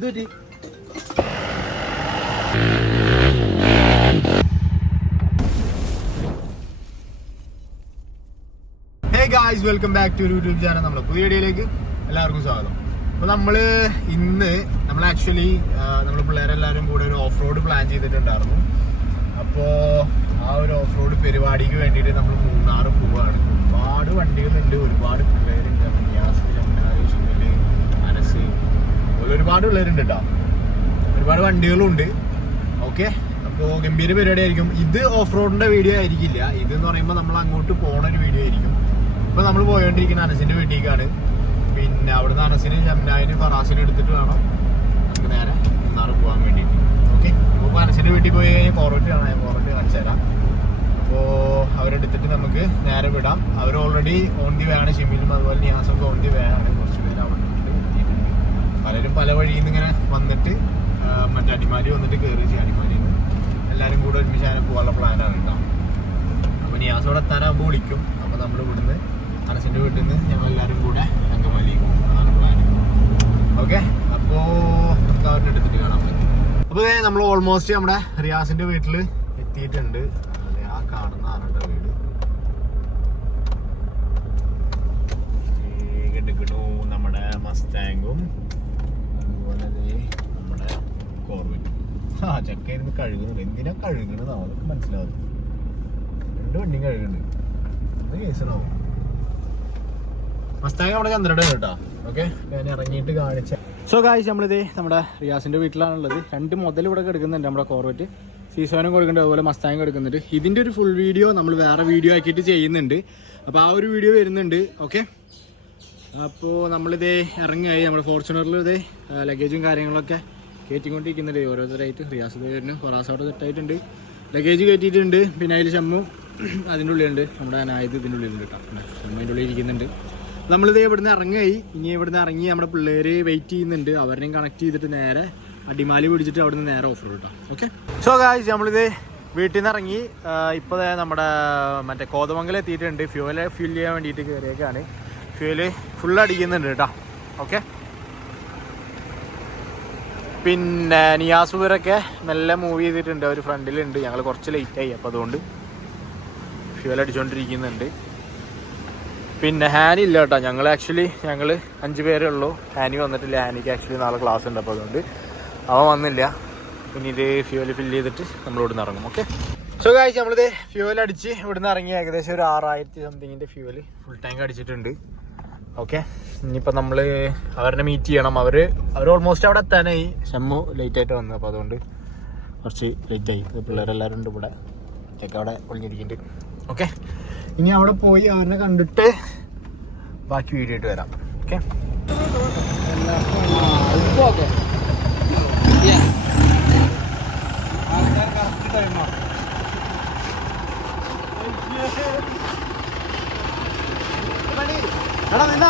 എന്തൊരു hey guys welcome back to YouTube channel നമ്മുടെ പുതിയ വീഡിയോയിലേക്ക് എല്ലാവർക്കും സ്വാഗതം. അപ്പോൾ നമ്മൾ ഇന്ന് നമ്മൾ ആക്ച്വലി നമ്മൾ പിള്ളേരെല്ലാവരും കൂടെ ഒരു ഓഫ് റോഡ് പ്ലാൻ ചെയ്തിട്ടുണ്ടായിരുന്നു. അപ്പോൾ ആ ഒരു ഓഫ് റോഡ് പരിപാടിക്ക് വേണ്ടിയിട്ട് നമ്മൾ മൂന്നാറ് പോവുകയാണ് ഒരുപാട് വണ്ടികളുണ്ട് ഒരുപാട് അതുപോലെ ഒരുപാട് പിള്ളേരുണ്ട് കേട്ടോ ഒരുപാട് വണ്ടികളുണ്ട്. ഓക്കെ അപ്പോൾ ഗംഭീര പരിപാടി ആയിരിക്കും ഇത് ഓഫ് റോഡിന്റെ വീഡിയോ ആയിരിക്കില്ല. ഇത് എന്ന് പറയുമ്പോൾ നമ്മൾ അങ്ങോട്ട് പോണ ഒരു വീഡിയോ ആയിരിക്കും. ഇപ്പൊ നമ്മൾ പോയോണ്ടിരിക്കുന്ന അനസിന്റെ വീട്ടിലേക്കാണ്. പിന്നെ അവിടുന്ന് അനസിന് ജംനായിനും ഫറാസിനും എടുത്തിട്ട് വേണം. നമുക്ക് നേരെ മൂന്നാറ് പോകാൻ വേണ്ടിയിട്ട്. ഓക്കെ അപ്പോൾ അനസിന്റെ വീട്ടിൽ പോയി കഴിഞ്ഞാൽ കോറോട്ട് കാണാൻ കോറോട്ട് കാണിച്ചു തരാം. അപ്പോൾ അവരെടുത്തിട്ട് നമുക്ക് നേരെ വിടാം. അവർ ഓൾറെഡി ഓൺ ദി വേ ആണ്. ഷിമിലും അതുപോലെ നിയാസൊക്കെ ഓൺ ദി വേ ആണ് കുറച്ച് പേര് അവിടെ എത്തിയിട്ടുണ്ട് പലരും പല വഴിയിൽ നിന്ന് ഇങ്ങനെ വന്നിട്ട് മറ്റേ അടിമാലി വന്നിട്ട് കയറി ചെയ്യും. അടിമാലിയിൽ നിന്ന് എല്ലാവരും കൂടെ ഒരുമിച്ച് അങ്ങനെ പോകാനുള്ള പ്ലാനാണ് കേട്ടോ അപ്പോൾ നിയാസോടെ എത്താനാകുമ്പോൾ വിളിക്കും. അപ്പോൾ നമ്മൾ ഇവിടുന്ന് അനസിന്റെ വീട്ടിൽ നിന്ന് ഞങ്ങൾ എല്ലാവരും കൂടെ അങ്കമാലി അതാണ് പ്ലാൻ ഓക്കെ അപ്പോൾ നമുക്ക് അവരുടെ എടുത്തിട്ട് കാണാൻ പറ്റും അപ്പോൾ നമ്മൾ ഓൾമോസ്റ്റ് നമ്മുടെ റിയാസിന്റെ വീട്ടിൽ എത്തിയിട്ടുണ്ട്. ആ കാണുന്ന ആരുടെ വീട്. നമ്മുടെ മസ്താങ്കും അതുപോലെ നമ്മുടെ കോർവെറ്റ് ആ ചക്ക ഇരുന്ന് കഴുകുന്നുണ്ട് എന്തിനാ കഴുകണത്? അവർക്ക് മനസ്സിലാവും. രണ്ട് വണ്ടിയും കഴുകുന്നുണ്ട് അത് കേസിനാവും മസ്താങ് നമ്മുടെ ചന്ദ്രയുടെ കേട്ടോ. ഓക്കെ? ഞാൻ ഇറങ്ങിയിട്ട് കാണിച്ച സോ കാഴ്ച നമ്മളിത് നമ്മുടെ റിയാസിന്റെ വീട്ടിലാണുള്ളത്. രണ്ട് മുതൽ ഇവിടെ കിടക്കുന്നുണ്ട് നമ്മുടെ കോർവറ്റ്. സീസോനും കൊടുക്കുന്നുണ്ട് അതുപോലെ മസ്താങ് കൊടുക്കുന്നുണ്ട്. ഇതിന്റെ ഒരു ഫുൾ വീഡിയോ നമ്മൾ വേറെ വീഡിയോ ആക്കിയിട്ട് ചെയ്യുന്നുണ്ട്. അപ്പോൾ ആ ഒരു വീഡിയോ വരുന്നുണ്ട്. ഓക്കെ അപ്പോൾ നമ്മളിതേ ഇറങ്ങിയായി നമ്മൾ ഫോർച്യൂണറിൽ ഇതേ ലഗേജും കാര്യങ്ങളൊക്കെ കയറ്റിക്കൊണ്ടിരിക്കുന്നുണ്ട്. ഓരോരുത്തരായിട്ട് റിയാസ് വരുന്നു ഫറാസ് അവിടെ സെറ്റായിട്ടുണ്ട്. ലഗേജ് കയറ്റിയിട്ടുണ്ട്. പിന്നെ അതിൽ ഷമ്മു അതിന്റെ ഉള്ളിലുണ്ട്. നമ്മുടെ അനായത് ഇതിന്റെ ഉള്ളിലുണ്ട് കേട്ടോ. ഷമ്മു അതിന്റെ ഉള്ളിൽ ഇരിക്കുന്നുണ്ട്. നമ്മളിതേ ഇവിടുന്ന് ഇറങ്ങിയായി ഇനി ഇവിടുന്ന് ഇറങ്ങി നമ്മുടെ പിള്ളേര് വെയിറ്റ് ചെയ്യുന്നുണ്ട്. അവരെയും കണക്ട് ചെയ്തിട്ട് നേരെ അടിമാലി പിടിച്ചിട്ട് അവിടുന്ന് നേരെ ഓഫർ കേട്ടോ. ഓക്കെ സോ ഗായ്സ് നമ്മളിത് വീട്ടിൽ നിന്ന് ഇറങ്ങി. ഇപ്പോൾ നമ്മുടെ മറ്റേ കോതമംഗലം എത്തിയിട്ടുണ്ട്. ഫ്യൂൽ ഫ്യൂൽ ചെയ്യാൻ വേണ്ടിയിട്ട് കയറിയേക്കാണ് ഫ്യൂവൽ ഫുൾ അടിക്കുന്നുണ്ട് കേട്ടോ. ഓക്കെ പിന്നെ നിയാസുബറൊക്കെ നല്ല മൂവ് ചെയ്തിട്ടുണ്ട്. അവർ ഫ്രണ്ടിലുണ്ട്. ഞങ്ങൾ കുറച്ച് ലേറ്റായി അപ്പോൾ അതുകൊണ്ട് ഫ്യൂൽ അടിച്ചുകൊണ്ടിരിക്കുന്നുണ്ട് പിന്നെ ഹാനി ഇല്ല കേട്ടോ. ഞങ്ങൾ ആക്ച്വലി ഞങ്ങൾ അഞ്ച് പേരേ ഉള്ളൂ. ഹാനി വന്നിട്ടില്ല. ഹാനിക്ക് ആക്ച്വലി നാളെ ക്ലാസ് ഉണ്ട്. അപ്പോൾ അതുകൊണ്ട് അവൻ വന്നില്ല. പിന്നെ ഇത് ഫ്യൂൽ ഫില്ല് ചെയ്തിട്ട് നമ്മൾ ഇവിടുന്ന് ഇറങ്ങും. ഓക്കെ സോ കാഴ്ച നമ്മളിത് ഫ്യൂൽ അടിച്ച് ഇവിടുന്ന് ഇറങ്ങി. ഏകദേശം ഒരു ആറായിരത്തി സംതിങ്ങിന്റെ ഫ്യൂൽ ഫുൾ ടാങ്ക് അടിച്ചിട്ടുണ്ട്. ഓക്കെ ഇനിയിപ്പോൾ നമ്മൾ അവരെ മീറ്റ് ചെയ്യണം. അവർ അവർ ഓൾമോസ്റ്റ് അവിടെ എത്താനായി. ഷമ്മു ലേറ്റ് ആയിട്ട് വന്നു. അപ്പോൾ അതുകൊണ്ട് കുറച്ച് ലേറ്റ് ആയി. പിള്ളേരെല്ലാവരും ഉണ്ട് ഇവിടെ. ഒക്കെ അവിടെ ഒളിഞ്ഞിരിക്കുന്നുണ്ട്. ഓക്കെ ഇനി അവിടെ പോയി അവരെ കണ്ടിട്ട് ബാക്കി വീഡിയോ ഇട്ട് വരാം. ഓക്കെ ഓക്കെ എടാ നിന്നെ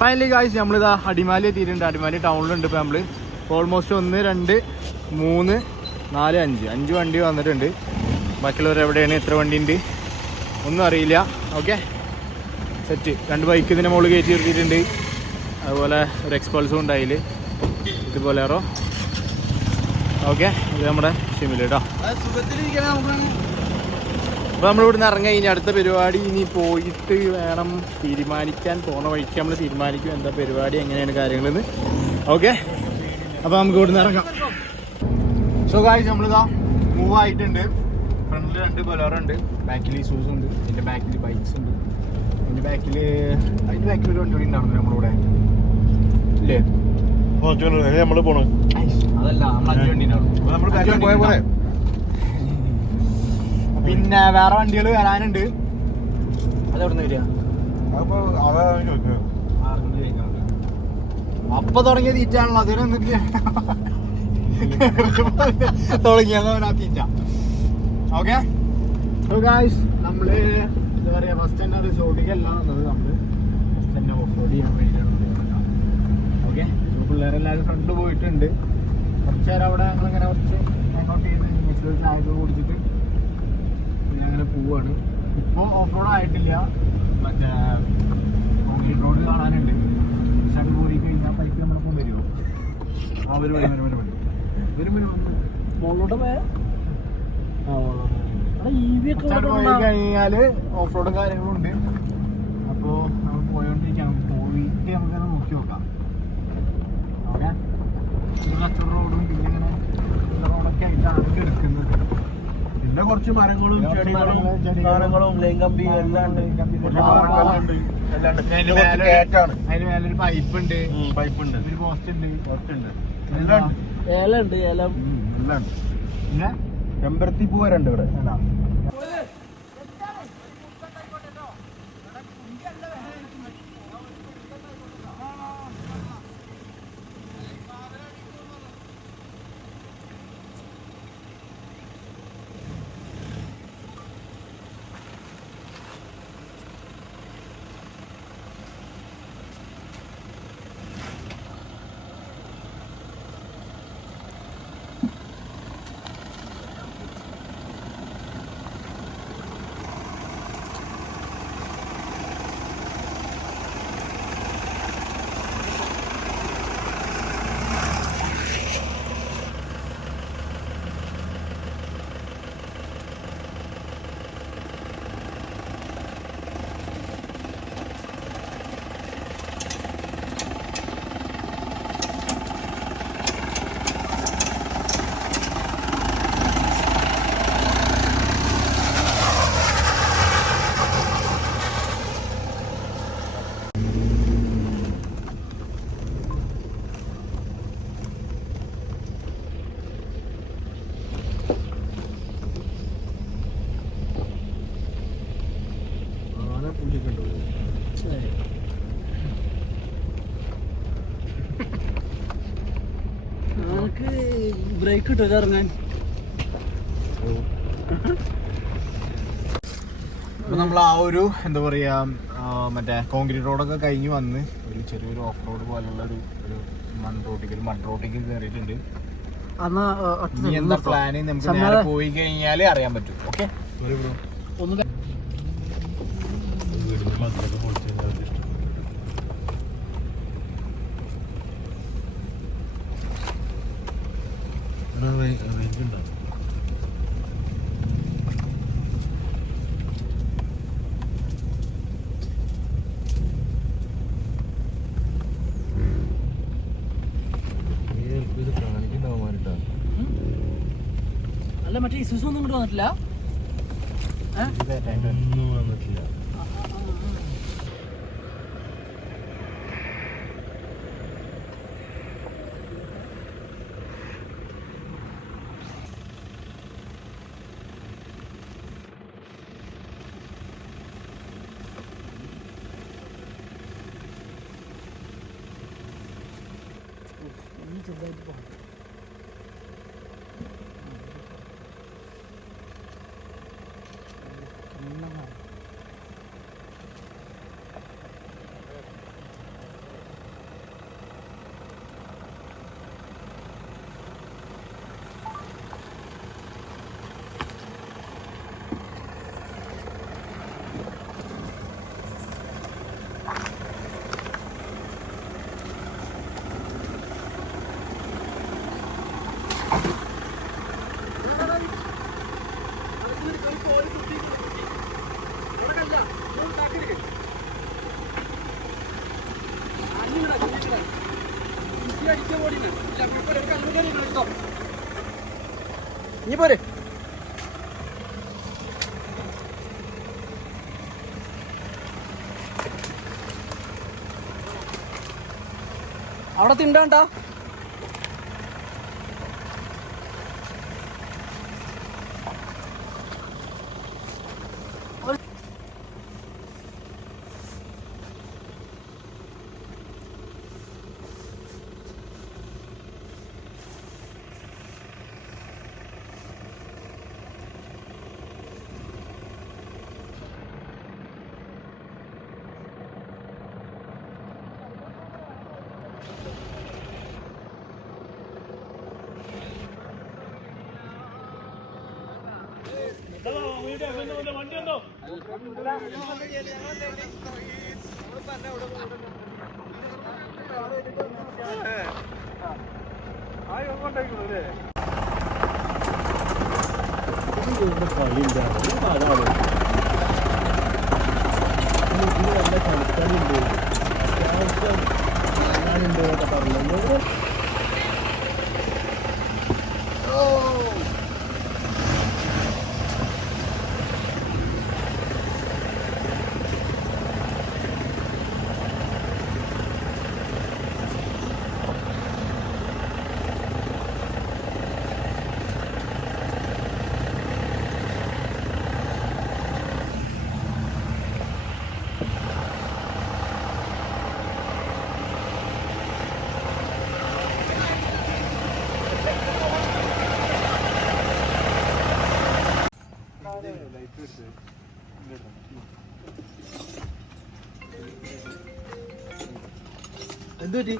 ഫൈനലി ഗായ്സ് നമ്മളിതാ അടിമാലി എത്തിയിട്ടുണ്ട്. അടിമാലി ടൗണിലുണ്ട് ഇപ്പോൾ നമ്മൾ ഓൾമോസ്റ്റ് ഒന്ന് രണ്ട് മൂന്ന് നാല് അഞ്ച്. അഞ്ച് വണ്ടി വന്നിട്ടുണ്ട്. ബാക്കിയുള്ളവർ എവിടെയാണ്? എത്ര വണ്ടി ഉണ്ട്? ഒന്നും അറിയില്ല. ഓക്കെ സെറ്റ് രണ്ട് ബൈക്ക് ഇതിന്റെ മുകളിൽ കയറ്റി നിർത്തിയിട്ടുണ്ട്. അതുപോലെ ഒരു എക്സ്പൾസും ഉണ്ട് ഇതുപോലെ ഇതുപോലെ ഓക്കെ ഇത് നമ്മുടെ ഷിമിൽ കേട്ടോ. അപ്പോൾ നമ്മൾ ഇവിടുന്ന് ഇറങ്ങി ഇനി അടുത്ത പരിപാടി ഇനി പോയിട്ട് വേണം തീരുമാനിക്കാൻ. പോണ വഴിക്ക് നമ്മൾ തീരുമാനിക്കും എന്താ പരിപാടി എങ്ങനെയാണ് കാര്യങ്ങളെന്ന്. ഓക്കെ അപ്പോൾ നമുക്ക് ഇവിടുന്ന് ഇറങ്ങാം. സോ ഗായ്സ് നമ്മളിതാ മൂവ് ആയിട്ടുണ്ട്. ഫ്രണ്ടിൽ രണ്ട് ബൊലോറുണ്ട് ബാക്കിൽ സൂസ് ഉണ്ട്. എന്റെ ബാക്കിൽ ബൈക്സ് ഉണ്ട്. ഇതിന്റെ ബാക്കിൽ അതിന്റെ ബാക്കിൽ ഒരു വണ്ടി കൂടി. ഉണ്ടായിരുന്നു നമ്മളിവിടെ ഇല്ലേ നമ്മൾ പോണു. അതല്ല നമ്മൾ അഞ്ച് വണ്ടി ഉണ്ടാവും. പിന്നെ വേറെ വണ്ടികൾ വരാനുണ്ട്. വരിക? അപ്പൊ തുടങ്ങിയ തീറ്റാണല്ലോ അതിന് എന്നിട്ട് തുടങ്ങിയതാണ് ആ തീറ്റ. ഓക്കെ നമ്മൾ എന്താ പറയാ ഫസ്റ്റ് തന്നെ റിസോർട്ടിക്കല്ല എന്നുള്ളത് നമ്മൾ. ഫസ്റ്റ് തന്നെ ഓഫ് റോഡ് ചെയ്യാൻ വേണ്ടിയിട്ടാണ് ഓക്കെ പിള്ളേരെല്ലാവരും ഫ്രണ്ട് പോയിട്ടുണ്ട്. കുറച്ച് നേരം അവിടെ ഞങ്ങളിങ്ങനെ കുറച്ച് ഹാങ്ഔട്ട് ചെയ്ത് ബസ്സിൽ ചായ കുടിച്ചിട്ട് പിന്നെ അങ്ങനെ പോവാണ്. ഇപ്പോൾ ഓഫ് റോഡ് ആയിട്ടില്ല. മറ്റേ കോൺക്രീറ്റ് റോഡ് കാണാനുണ്ട്. പക്ഷെ അത് പോയി കഴിഞ്ഞാൽ ബൈക്ക് നമ്മളൊപ്പം വരുമോ ആ വരും വരും വരും വരും. വരും വരും മുകളിലോട്ട് പോയാൽ ആ പോയി ഇവിടെ കഴിഞ്ഞാൽ ഓഫ് റോഡും കാര്യങ്ങളും ഉണ്ട്. അപ്പോ നമ്മൾ പോയോണ്ടിരിക്കാം പോയിട്ട് നമുക്ക് നോക്കി നോക്കാം. അവിടെ കച്ചറ റോഡും പിന്നെ ഇങ്ങനെ റോഡൊക്കെ ആയിട്ടാണ് എടുക്കുന്നത്. പിന്നെ കുറച്ച് മരങ്ങളും ചെടികളും മരങ്ങളും, സാധനങ്ങളും എല്ലാം ഉണ്ട്. കുറച്ച് ആ, എല്ലാം ഉണ്ട്. അതിന്റെ മേലെ- ഒരു അതിന് മേലൊരു പൈപ്പ് ഉണ്ട്. പൈപ്പ് ഉണ്ട്. ഒരു പോസ്റ്റ് ഉണ്ട്. എല്ലാം ഉണ്ട്. ഏല ഉണ്ട് ഏല ഉം, എല്ലാം ഉണ്ട്. പിന്നെ ചെമ്പരത്തി പൂ വരെ ഉണ്ട് ഇവിടെ അല്ല ആന പൂജയൊക്കെ ഉണ്ട് നമുക്ക് ബ്രേക്ക് കിട്ടുമല്ലോ ഇറങ്ങാൻ അപ്പൊ നമ്മൾ ആ ഒരു എന്താ പറയാ മറ്റേ കോൺക്രീറ്റ് റോഡൊക്കെ കഴിഞ്ഞ് വന്ന് ഒരു ചെറിയൊരു ഓഫ് റോഡ് പോലുള്ള ഒരു ഒരു മൺ റോട്ടിക്ക് ഒരു മൺ റോട്ടിക്ക് കയറിയിട്ടുണ്ട് എന്താ പ്ലാൻ നമുക്ക് നേരെ പോയി കഴിഞ്ഞാലേ അറിയാൻ പറ്റും. ഓക്കെ ഒരു ബ്രോ ഒന്ന് വേ- വീടിന്റെ മതിലൊക്കെ പൊളിച്ച് കഴിഞ്ഞാൽ അവർക്ക് ഇഷ്ടം റേഞ്ച് ഉണ്ടാവും ഇത് കാണിക്കുന്നുണ്ടാവും ഉം. അല്ല മറ്റേ ഇസൂസ് ഒന്നും ഇങ്ങോട്ട് വന്നിട്ടില്ല? ഒന്നും വന്നിട്ടില്ല. ഒന്ന് ചെറുതായിട്ട് പോകാം ഇനി പോരെ അവിടെ തിണ്ടാണ്ടാ കളിക്കാനുണ്ട് ഞാനുണ്ട് എന്നൊക്കെ പറഞ്ഞു എന്തുപറ്റി?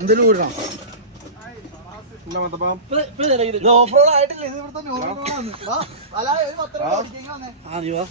എന്തെങ്കിലും കൂടണം ഓഫ് റോഡ് ആയിട്ടില്ല ഇത് ഇവിടുത്തെ ആ നീ വാ.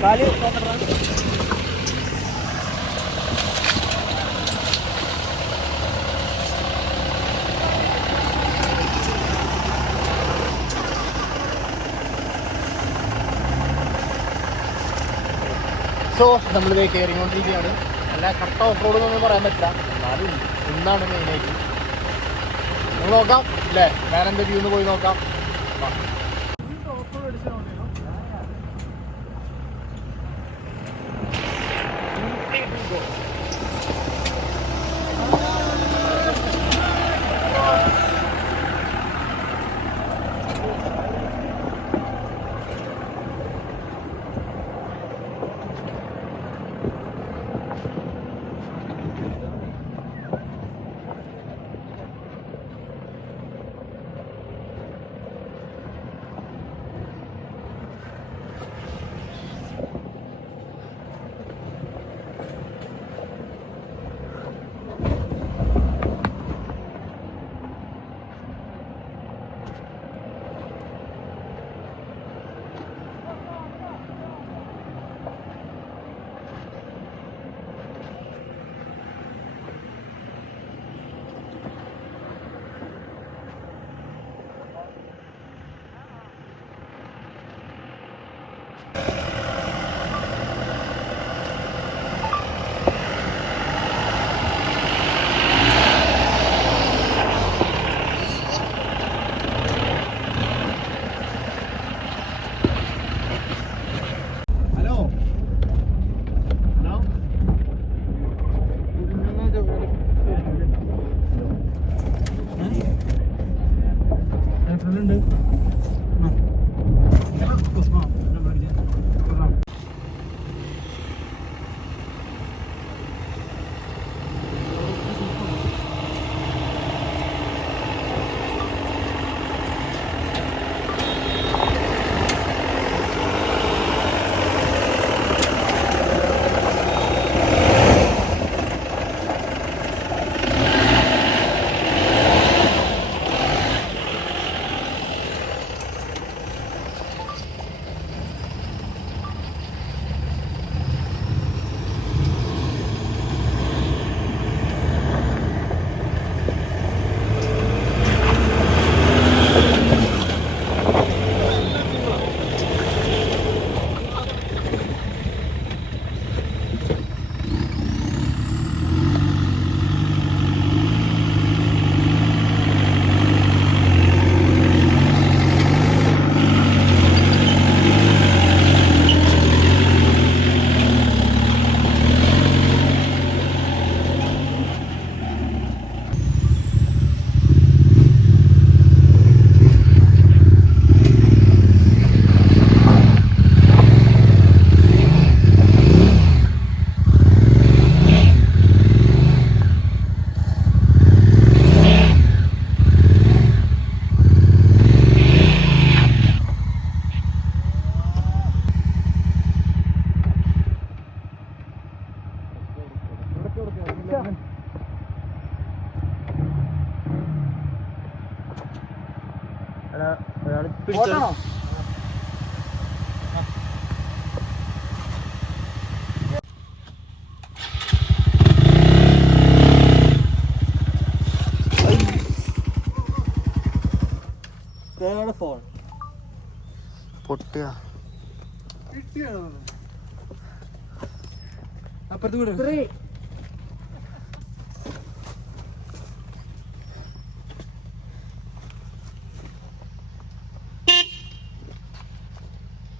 കാൽ നോക്കട്ടെ സോ നമ്മളിത് കയറിക്കൊണ്ടിരിക്കുകയാണ് അല്ല കട്ട ഓഫ് റോഡ് എന്നൊന്നും പറയാൻ പറ്റില്ല. എന്നാലും ഇന്നാണ് മെയിനായിട്ട് നമുക്ക് നോക്കാം അല്ലേ? വേറെ എന്താ വ്യൂ പോയി നോക്കാം.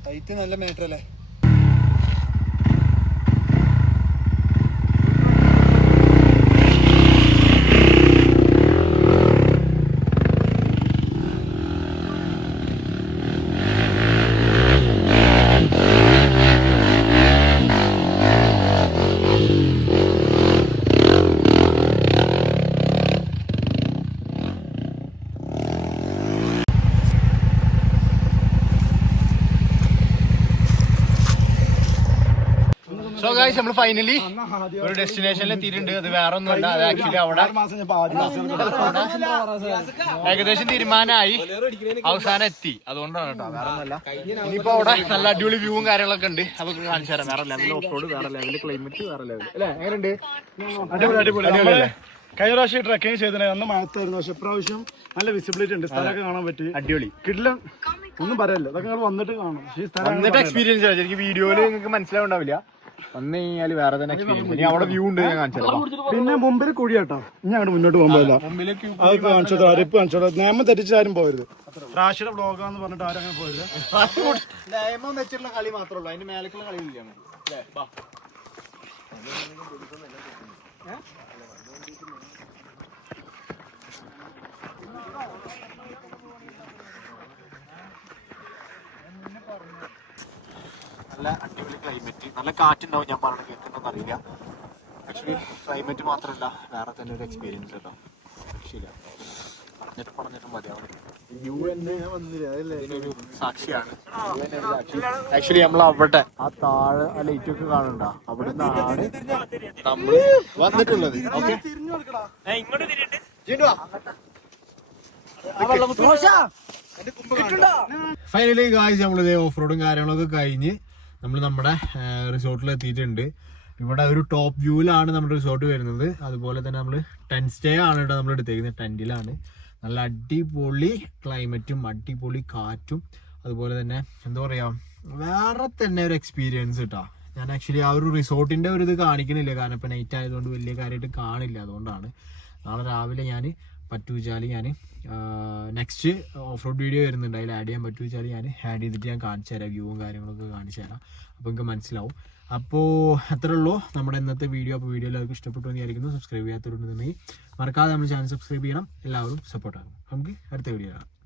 ഹൈറ്റ് നല്ല മേട്ടല്ലേ അല്ലേ? സോ നമ്മൾ നമ്മൾ ഫൈനലി ഒരു ഡെസ്റ്റിനേഷനിൽ എത്തിയിട്ടുണ്ട്. അത് വേറെ ഒന്നുമല്ല അത് ആക്ച്വലി അവിടെ ഏകദേശം തീരുമാനമായി. അവസാനം എത്തി. അതുകൊണ്ടാണ് കേട്ടോ. വേറെ ഒന്നല്ല ഇനിയിപ്പോ അവിടെ നല്ല അടിപൊളി വ്യൂവും കാര്യങ്ങളൊക്കെ ഉണ്ട്. അതൊക്കെ കാണിച്ചു തരാം. വേറെ ലെവൽ ഓഫ് റോഡ് വേറെ ലെവൽ ക്ലൈമറ്റ് വേറെ ലെവൽ അല്ലേ? എങ്ങനെയുണ്ട്? അടിപൊളി? കഴിഞ്ഞ പ്രാവശ്യം ട്രക്കിങ് ചെയ്തേ അന്ന് മഴത്തായിരുന്നു. പക്ഷെ ഇപ്രാവശ്യം നല്ല വിസിബിലിറ്റി ഉണ്ട്. സ്ഥലമൊക്കെ കാണാൻ പറ്റി. അടിപൊളി. കിട്ടില്ല ഒന്നും പറയല്ല. ഇതൊക്കെ നിങ്ങൾ വന്നിട്ട് കാണും പക്ഷേ ഈ സ്ഥലം വന്നിട്ട് എക്സ്പീരിയൻസ് ആണ്. ശരിക്കും വീഡിയോയിൽ നിങ്ങൾക്ക് മനസ്സിലാവുണ്ടാവില്ല. വന്നു കഴിഞ്ഞാൽ വേറെ തന്നെ എക്സ്പീരിയൻസ് ഇനി അവിടെ വ്യൂ ഉണ്ട് ഞാൻ കാണിച്ചു തരാം പിന്നെ മുമ്പിൽ കുഴിയാട്ടോ. ഇനി അങ്ങോട്ട് മുന്നോട്ട് പോകാൻ അത് കാണിച്ചോ അരിപ്പ് കാണിച്ചോ നിയമം തെറ്റിച്ച് ആരും പോയത് റാഷിയുടെ ബ്ലോഗാന്ന് പറഞ്ഞിട്ട് ആരും അങ്ങനെ നിയമം വെച്ചിട്ടുള്ള കളി മാത്രമേ ഉള്ളൂ. അതിന്റെ മേലേക്കുള്ള കളി ഇല്ല നല്ല അടിപൊളി ക്ലൈമറ്റ് നല്ല കാറ്റുണ്ടാവും ഞാൻ പറഞ്ഞ കേൾക്കുന്നതെന്ന് അറിയില്ല ആക്ച്വലി ക്ലൈമറ്റ് മാത്രമല്ല വേറെ തന്നെ ഒരു എക്സ്പീരിയൻസ് കേട്ടോ രക്ഷയില്ല പറഞ്ഞിട്ട് പറഞ്ഞിട്ട് മതിയാവും. ഇതിനൊരു സാക്ഷിയാണ്. ആക്ച്വലി നമ്മൾ അവിടെ ആ താഴെ ആ ലൈറ്റ് ഒക്കെ കാണണ്ട അവിടെ നിന്നാണ് നമ്മൾ വന്നിട്ടുള്ളത്. ഓക്കെ ഫൈനലി ഗായ്സ് നമ്മളിതേ ഓഫ് റോഡും കാര്യങ്ങളൊക്കെ കഴിഞ്ഞ് നമ്മൾ നമ്മുടെ റിസോർട്ടിൽ എത്തിയിട്ടുണ്ട്. ഇവിടെ ഒരു ടോപ്പ് വ്യൂവിലാണ് നമ്മുടെ റിസോർട്ട് വരുന്നത്. അതുപോലെ തന്നെ നമ്മൾ ടെൻ സ്റ്റേ ആണ് കേട്ടോ നമ്മൾ എടുത്തേക്കുന്നത്. ടെന്റിലാണ് നല്ല അടിപൊളി ക്ലൈമറ്റും അടിപൊളി കാറ്റും. അതുപോലെ തന്നെ എന്താ പറയുക വേറെ തന്നെ ഒരു എക്സ്പീരിയൻസ് കേട്ടോ ഞാൻ ആക്ച്വലി ആ ഒരു റിസോർട്ടിന്റെ ഒരു ഇത് കാണിക്കണില്ല. കാരണം ഇപ്പം നൈറ്റ് ആയതുകൊണ്ട് വലിയ കാര്യമായിട്ട് കാണില്ല. അതുകൊണ്ടാണ്. നാളെ രാവിലെ ഞാൻ പറ്റൂച്ചാൽ ഞാൻ നെക്സ്റ്റ് ഓഫ് റോഡ് വീഡിയോ വരുന്നുണ്ട്. അതിൽ ആഡ് ചെയ്യാൻ പറ്റുവെച്ചാൽ ഞാൻ ആഡ് ചെയ്തിട്ട് ഞാൻ കാണിച്ചു തരാം. വ്യൂവും കാര്യങ്ങളൊക്കെ കാണിച്ചു തരാം. അപ്പോൾ നിങ്ങൾക്ക് മനസ്സിലാവും. അപ്പോൾ അത്രേ ഉള്ളൂ. നമ്മുടെ ഇന്നത്തെ വീഡിയോ അപ്പോൾ വീഡിയോ എല്ലാവർക്കും ഇഷ്ടപ്പെട്ടു എന്ന് സബ്സ്ക്രൈബ് ചെയ്യാത്തവരുണ്ടെന്നുണ്ടെങ്കിൽ മറക്കാതെ നമ്മൾ ചാനൽ സബ്സ്ക്രൈബ് ചെയ്യണം. എല്ലാവരും സപ്പോർട്ടാകും നമുക്ക് അടുത്ത വീഡിയോ കാണാം.